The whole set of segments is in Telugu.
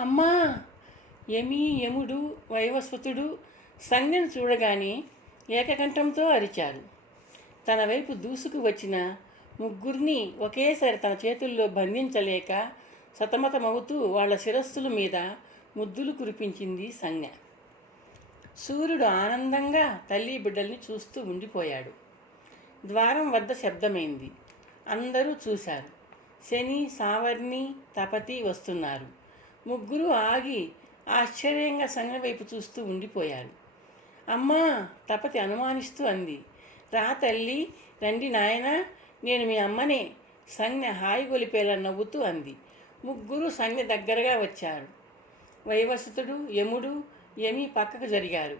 అమ్మా యమి యముడు వైవస్వతుడు సంజ్ఞను చూడగానే ఏకకంఠంతో అరిచారు. తన వైపు దూసుకు వచ్చిన ముగ్గురిని ఒకేసారి తన చేతుల్లో బంధించలేక సతమతమవుతూ వాళ్ళ శిరస్సుల మీద ముద్దులు కురిపించింది సంజ్ఞ. సూర్యుడు ఆనందంగా తల్లి బిడ్డల్ని చూస్తూ ఉండిపోయాడు. ద్వారం వద్ద శబ్దమైంది. అందరూ చూశారు. శని సావర్ణి తపతి వస్తున్నారు. ముగ్గురు ఆగి ఆశ్చర్యంగా సంజ్ఞ వైపు చూస్తూ ఉండిపోయారు. అమ్మా తపతి అనుమానిస్తూ అంది. రా తల్లి రండి నాయన నేను మీ అమ్మనే సంజ్ఞ హాయి గొలిపేలా నవ్వుతూ అంది. ముగ్గురు సంజ్ఞ దగ్గరగా వచ్చారు. వైవసుతుడు యముడు యమి పక్కకు జరిగారు.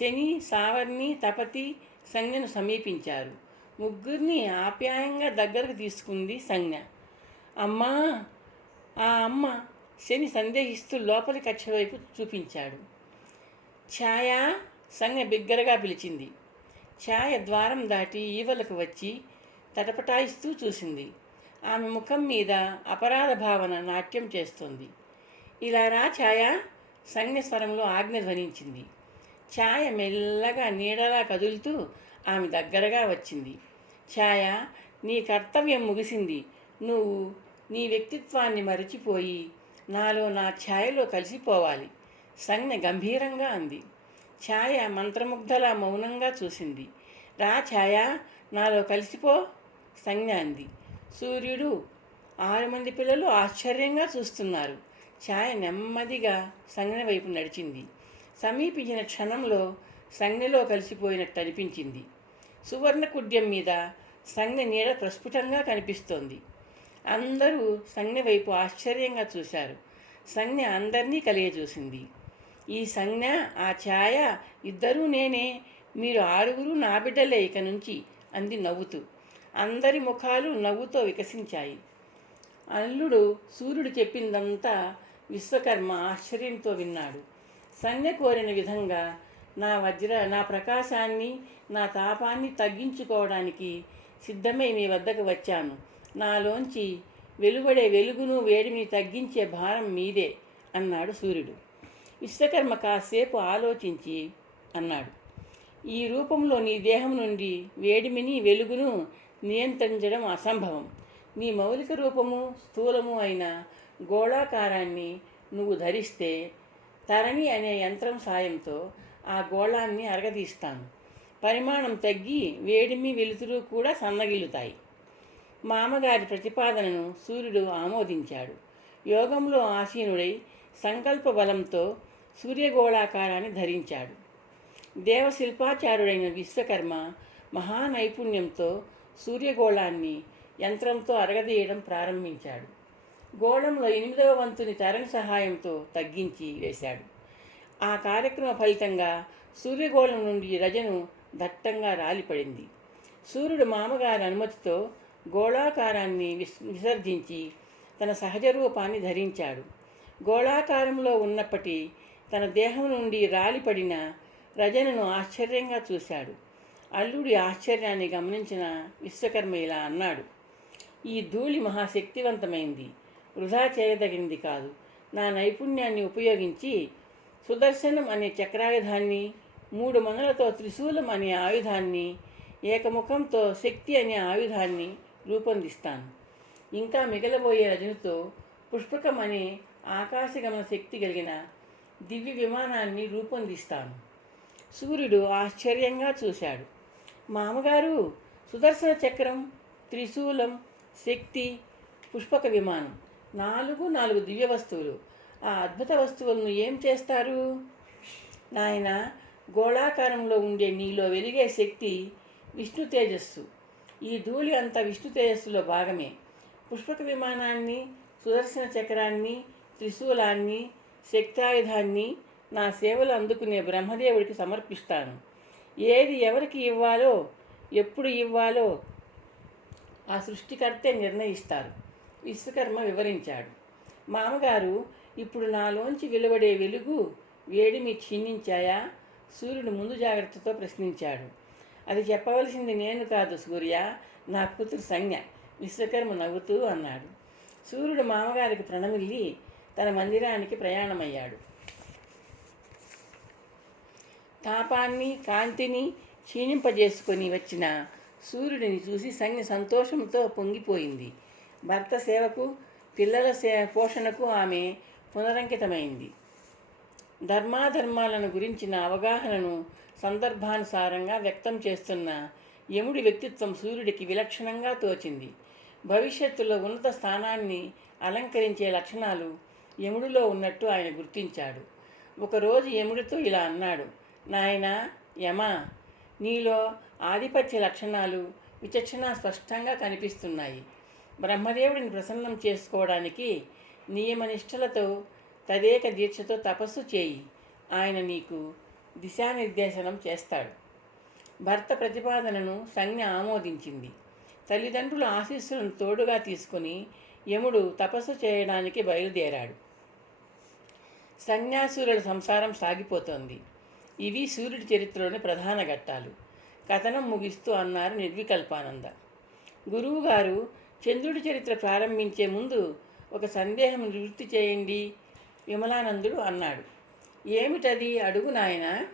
శని సావర్ణి తపతి సంజ్ఞను సమీపించారు. ముగ్గురిని ఆప్యాయంగా దగ్గరకు తీసుకుంది సంజ్ఞ. అమ్మా ఆ అమ్మ శని సందేహిస్తూ లోపలి కక్ష వైపు చూపించాడు. ఛాయ సంజ్ఞ బిగ్గరగా పిలిచింది. ఛాయ ద్వారం దాటి ఈవలకు వచ్చి తటపటాయిస్తూ చూసింది. ఆమె ముఖం మీద అపరాధ భావన నాట్యం చేస్తోంది. ఇలా రా ఛాయ సంజ్ఞ స్వరంలో ఆజ్ఞ ధ్వనించింది. ఛాయ మెల్లగా నీడలా కదులుతూ ఆమె దగ్గరగా వచ్చింది. ఛాయ నీ కర్తవ్యం ముగిసింది. నువ్వు నీ వ్యక్తిత్వాన్ని మరచిపోయి నాలో నా ఛాయలో కలిసిపోవాలి. సంజ్ఞ గంభీరంగా అంది. ఛాయ మంత్రముగ్ధలా మౌనంగా చూసింది. రా ఛాయ నాలో కలిసిపో సంజ్ఞ అంది. సూర్యుడు ఆరు మంది పిల్లలు ఆశ్చర్యంగా చూస్తున్నారు. ఛాయ నెమ్మదిగా సంజ్ఞ వైపు నడిచింది. సమీపించిన క్షణంలో సంజ్ఞలో కలిసిపోయినట్టు అనిపించింది. సువర్ణ కుడ్యం మీద సంజ్ఞ నీడ ప్రస్ఫుటంగా కనిపిస్తోంది. అందరూ సంజ్ఞ వైపు ఆశ్చర్యంగా చూశారు. సంజ్ఞ అందరినీ కలియజూసింది. ఈ సంజ్ఞ ఆ ఛాయ ఇద్దరూ నేనే మీరు ఆరుగురు నా బిడ్డలే ఇక నుంచి అంది నవ్వుతూ. అందరి ముఖాలు నవ్వుతో వికసించాయి. అల్లుడు సూర్యుడు చెప్పిందంతా విశ్వకర్మ ఆశ్చర్యంతో విన్నాడు. సంజ్ఞ కోరిన విధంగా నా వజ్ర నా ప్రకాశాన్ని నా తాపాన్ని తగ్గించుకోవడానికి సిద్ధమై మీ వద్దకు వచ్చాను. నాలోంచి వెలువడే వెలుగును వేడిమిని తగ్గించే భారం మీదే అన్నాడు సూర్యుడు. విశ్వకర్మ కాసేపు ఆలోచించి అన్నాడు. ఈ రూపంలో నీ దేహం నుండి వేడిమిని వెలుగును నియంత్రించడం అసంభవం. నీ మౌలిక రూపము స్థూలము అయిన గోళాకారాన్ని నువ్వు ధరిస్తే తరణి అనే యంత్రం సాయంతో ఆ గోళాన్ని అరగదీస్తాను. పరిమాణం తగ్గి వేడిమి వెలుతురు కూడా సన్నగిల్లుతాయి. మామగారి ప్రతిపాదనను సూర్యుడు ఆమోదించాడు. యోగంలో ఆసీనుడై సంకల్ప బలంతో సూర్యగోళాకారాన్ని ధరించాడు. దేవశిల్పాచారుడైన విశ్వకర్మ మహానైపుణ్యంతో సూర్యగోళాన్ని యంత్రంతో అరగదీయడం ప్రారంభించాడు. గోళంలో ఎనిమిదవ వంతుని తరణ సహాయంతో తగ్గించి వేశాడు. ఆ కార్యక్రమ ఫలితంగా సూర్యగోళం నుండి రజను దట్టంగా రాలిపడింది. సూర్యుడు మామగారి అనుమతితో గోళాకారాన్ని విస్ విసర్జించి తన సహజ రూపాన్ని ధరించాడు. గోళాకారంలో ఉన్నప్పటి తన దేహం నుండి రాలిపడిన రజనను ఆశ్చర్యంగా చూశాడు. అల్లుడి ఆశ్చర్యాన్ని గమనించిన విశ్వకర్మ ఇలా అన్నాడు. ఈ ధూళి మహాశక్తివంతమైంది. వృధా చేయదగినది కాదు. నా నైపుణ్యాన్ని ఉపయోగించి సుదర్శనం అనే చక్రాయుధాన్ని మూడు మంగళతో త్రిశూలం అనే ఆయుధాన్ని ఏకముఖంతో శక్తి అనే ఆయుధాన్ని రూపొందిస్తాను. ఇంకా మిగలబోయే రజనితో పుష్పకం అనే ఆకాశగమన శక్తి కలిగిన దివ్య విమానాన్ని రూపొందిస్తాను. సూర్యుడు ఆశ్చర్యంగా చూశాడు. మామగారు సుదర్శన చక్రం త్రిశూలం శక్తి పుష్పక విమానం నాలుగు నాలుగు దివ్య వస్తువులు. ఆ అద్భుత వస్తువులను ఏం చేస్తారు? నాయన గోళాకారంలో ఉండే నీలో వెలిగే శక్తి విష్ణు తేజస్సు. ఈ ధూళి అంతా విష్ణు తేజస్సులో భాగమే. పుష్పక విమానాన్ని సుదర్శన చక్రాన్ని త్రిశూలాన్ని శక్తాయుధాన్ని నా సేవలు అందుకునే బ్రహ్మదేవుడికి సమర్పిస్తాను. ఏది ఎవరికి ఇవ్వాలో ఎప్పుడు ఇవ్వాలో ఆ సృష్టికర్తే నిర్ణయిస్తారు. విశ్వకర్మ వివరించాడు. మామగారు ఇప్పుడు నాలోంచి వెలువడే వెలుగు వేడిమి క్షీణించాయా? సూర్యుడు ముందు జాగ్రత్తతో ప్రశ్నించాడు. అది చెప్పవలసింది నేను కాదు సూర్య నా కూతురు సంజ్ఞ. విశ్వకర్మ నవ్వుతూ అన్నాడు. సూర్యుడు మామగారికి ప్రణమిల్లి తన మందిరానికి ప్రయాణమయ్యాడు. తాపాన్ని కాంతిని క్షీణింపజేసుకొని వచ్చిన సూర్యుడిని చూసి సంజ్ఞ సంతోషంతో పొంగిపోయింది. భర్త సేవకు పిల్లల సే పోషణకు ఆమె పునరంకితమైంది. ధర్మాధర్మాలను గురించిన అవగాహనను సందర్భానుసారంగా వ్యక్తం చేస్తున్న యముడి వ్యక్తిత్వం సూర్యుడికి విలక్షణంగా తోచింది. భవిష్యత్తులో ఉన్నత స్థానాన్ని అలంకరించే లక్షణాలు యముడిలో ఉన్నట్టు ఆయన గుర్తించాడు. ఒకరోజు యముడితో ఇలా అన్నాడు నాయన యమా నీలో ఆధిపత్య లక్షణాలు విచక్షణ స్పష్టంగా కనిపిస్తున్నాయి. బ్రహ్మదేవుడిని ప్రసన్నం చేసుకోవడానికి నియమనిష్టలతో తదేక దీక్షతో తపస్సు చేయి. ఆయన నీకు దిశానిర్దేశనం చేస్తాడు. భర్త ప్రతిపాదనను సంజ్ఞ ఆమోదించింది. తల్లిదండ్రుల ఆశీస్సులను తోడుగా తీసుకుని యముడు తపస్సు చేయడానికి బయలుదేరాడు. సన్యాసురుల సంసారం సాగిపోతోంది. ఇవి సూర్యుడి చరిత్రలోని ప్రధాన ఘట్టాలు. కథనం ముగిస్తూ అన్నారు నిర్వికల్పానంద. గురువుగారు చంద్రుడి చరిత్ర ప్రారంభించే ముందు ఒక సందేహం నివృత్తి చేయండి విమలానందుడు అన్నాడు. ఏమిటది? అడుగు నాయన.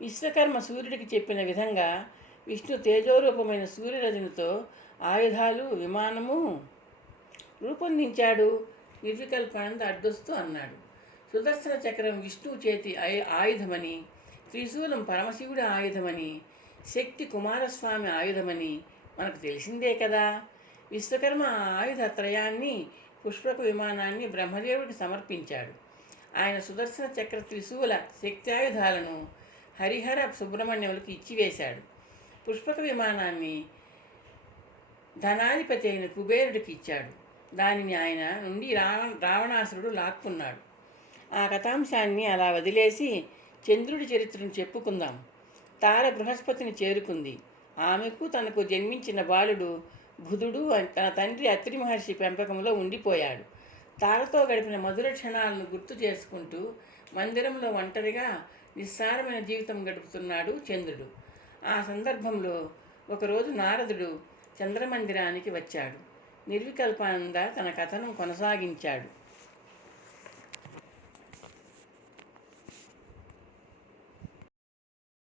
విశ్వకర్మ సూర్యుడికి చెప్పిన విధంగా విష్ణు తేజోరూపమైన సూర్యరజునితో ఆయుధాలు విమానము రూపొందించాడు. నిర్వికల్పానంద అడ్డొస్తూ అన్నాడు. సుదర్శన చక్రం విష్ణువు చేతి ఆయు- ఆయుధమని త్రిశూలం పరమశివుడి ఆయుధమని శక్తి కుమారస్వామి ఆయుధమని మనకు తెలిసిందే కదా. విశ్వకర్మ ఆయుధ త్రయాన్ని పుష్పక విమానాన్ని బ్రహ్మదేవుడికి సమర్పించాడు. ఆయన సుదర్శన చక్ర త్రిశూల శక్తి ఆయుధాలను హరిహర సుబ్రహ్మణ్యములకు ఇచ్చివేశాడు. పుష్పక విమానాన్ని ధనాధిపతి అయిన కుబేరుడికి ఇచ్చాడు. దానిని ఆయన నుండి రావ రావణాసురుడు లాక్కున్నాడు. ఆ కథాంశాన్ని అలా వదిలేసి చంద్రుడి చరిత్రను చెప్పుకుందాం. తార బృహస్పతిని చేరుకుంది. ఆమెకు తనకు జన్మించిన బాలుడు బుధుడు తన తండ్రి అత్రి మహర్షి పెంపకంలో ఉండిపోయాడు. తారతో గడిపిన మధుర క్షణాలను గుర్తు చేసుకుంటూ మందిరంలో ఒంటరిగా నిస్సారమైన జీవితం గడుపుతున్నాడు చంద్రుడు. ఆ సందర్భంలో ఒకరోజు నారదుడు చంద్రమందిరానికి వచ్చాడు. నిర్వికల్పానంద తన కథనం కొనసాగించాడు.